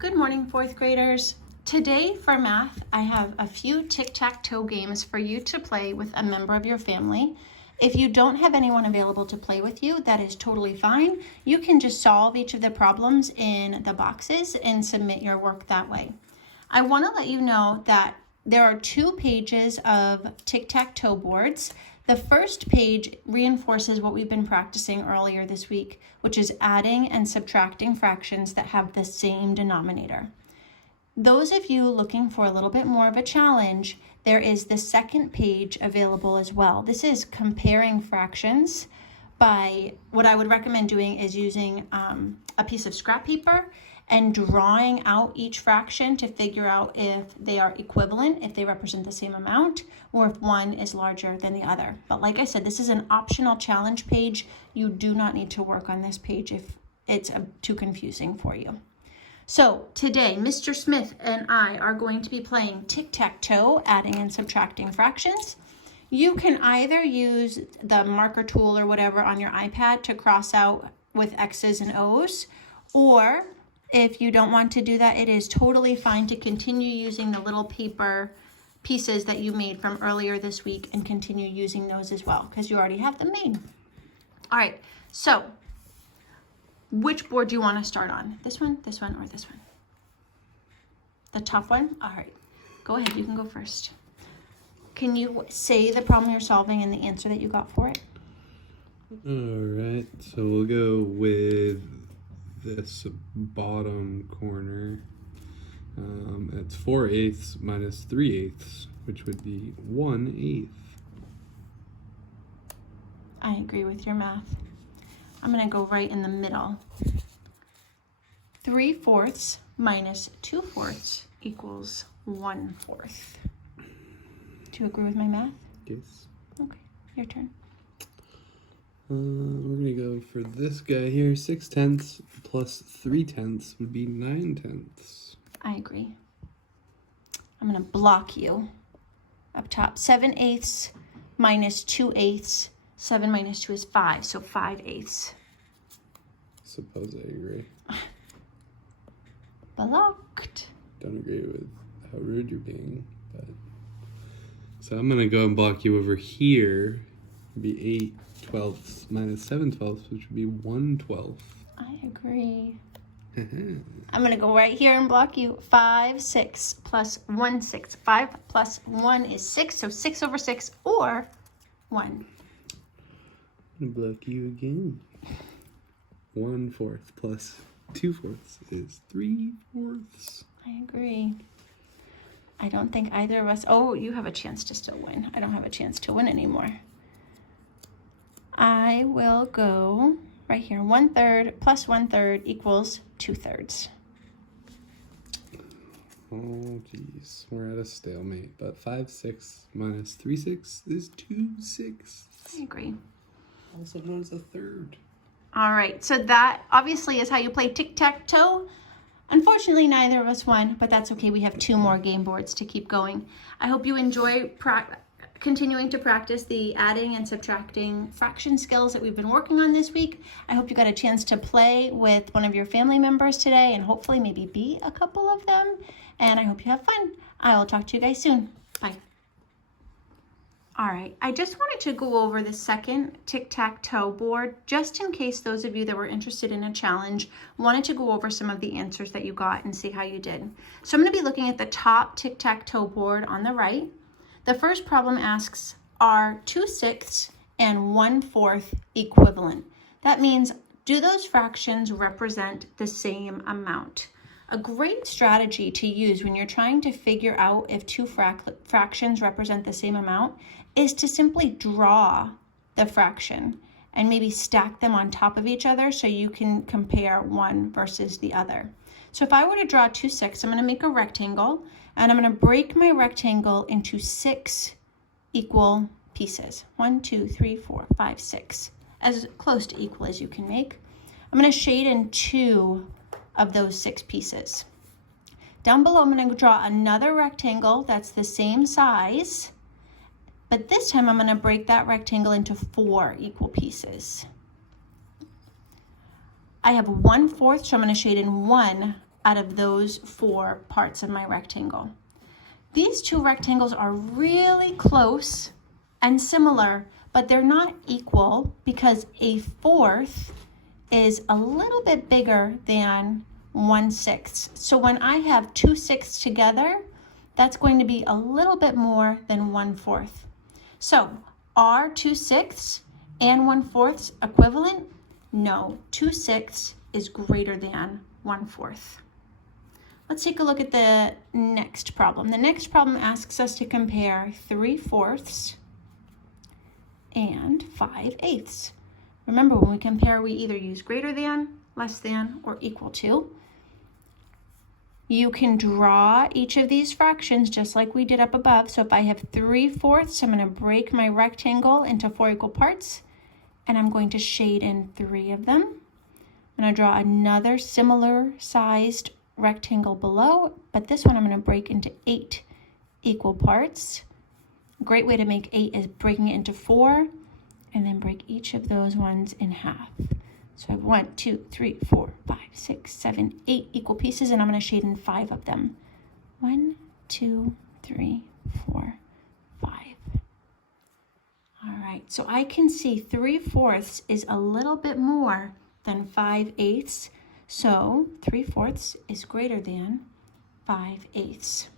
Good morning, fourth graders. Today for math, I have a few tic-tac-toe games for you to play with a member of your family. If you don't have anyone available to play with you, that is totally fine. You can just solve each of the problems in the boxes and submit your work that way. I want to let you know that there are 2 pages of tic-tac-toe boards. The first page reinforces what we've been practicing earlier this week, which is adding and subtracting fractions that have the same denominator. Those of you looking for a little bit more of a challenge, there is the second page available as well. This is comparing fractions. By what I would recommend doing is using a piece of scrap paper and drawing out each fraction to figure out if they are equivalent, if they represent the same amount, or if one is larger than the other. But like I said, this is an optional challenge page. You do not need to work on this page if it's too confusing for you. So today, Mr. Smith and I are going to be playing tic-tac-toe, adding and subtracting fractions. You can either use the marker tool or whatever on your iPad to cross out with X's and O's, or if you don't want to do that, it is totally fine to continue using the little paper pieces that you made from earlier this week and continue using those as well because you already have them made. All right, so which board do you want to start on? This one, or this one? The top one? All right, go ahead, you can go first. Can you say the problem you're solving and the answer that you got for it? All right, so we'll go with this bottom corner. It's 4/8 minus 3/8, which would be 1/8. I agree with your math. I'm going to go right in the middle. 3/4 minus 2/4 equals 1/4. Do you agree with my math? Yes. Okay, your turn. We're gonna go for this guy here. 6/10 plus 3/10 would be 9/10. I agree. I'm going to block you up top. 7/8 minus 2/8. 7 minus 2 is 5, so 5/8. Suppose I agree. Blocked. Don't agree with how rude you're being, but so I'm gonna go and block you over here. It'd be 8/12 minus 7/12, which would be 1/12. I agree. I'm going to go right here and block you. 5/6 plus 1/6. 5 plus 1 is 6, so 6/6 or 1. I'm going to block you again. 1/4 plus 2/4 is 3/4. I agree. I don't think either of us... Oh, you have a chance to still win. I don't have a chance to win anymore. I will go right here. 1/3 plus 1/3 equals 2/3. Oh, geez. We're at a stalemate. But 5/6 minus 3/6 is 2/6. I agree. Also known as a third. All right. So that obviously is how you play tic-tac-toe. Unfortunately, neither of us won, but that's okay. We have 2 more game boards to keep going. I hope you enjoy continuing to practice the adding and subtracting fraction skills that we've been working on this week. I hope you got a chance to play with one of your family members today and hopefully maybe beat a couple of them. And I hope you have fun. I will talk to you guys soon. Bye. All right, I just wanted to go over the second tic-tac-toe board just in case those of you that were interested in a challenge wanted to go over some of the answers that you got and see how you did. So I'm going to be looking at the top tic-tac-toe board on the right. The first problem asks, are 2/6 and 1/4 equivalent? That means, do those fractions represent the same amount? A great strategy to use when you're trying to figure out if 2 fractions represent the same amount is to simply draw the fraction and maybe stack them on top of each other so you can compare one versus the other. So if I were to draw 2/6, I'm going to make a rectangle, and I'm going to break my rectangle into 6 equal pieces. 1, 2, 3, 4, 5, 6. As close to equal as you can make. I'm going to shade in 2 of those 6 pieces. Down below, I'm going to draw another rectangle that's the same size, but this time I'm going to break that rectangle into 4 equal pieces. I have 1/4, so I'm going to shade in 1 out of those 4 parts of my rectangle. These 2 rectangles are really close and similar, but they're not equal because a 1/4 is a little bit bigger than 1/6. So when I have 2 6ths together, that's going to be a little bit more than 1/4. So are 2 6ths and 1/4 equivalent? No, 2 6ths is greater than 1/4. Let's take a look at the next problem. The next problem asks us to compare 3/4 and 5/8. Remember, when we compare, we either use greater than, less than, or equal to. You can draw each of these fractions just like we did up above. So if I have 3/4, I'm going to break my rectangle into 4 equal parts, and I'm going to shade in 3 of them. I'm going to draw another similar sized rectangle below, but this one I'm going to break into 8 equal parts. A great way to make 8 is breaking it into 4, and then break each of those ones in half. So I have 1, 2, 3, 4, 5, 6, 7, 8 equal pieces, and I'm going to shade in 5 of them. 1, 2, 3, 4, 5. All right, so I can see 3/4 is a little bit more than 5/8. So 3/4 is greater than 5/8.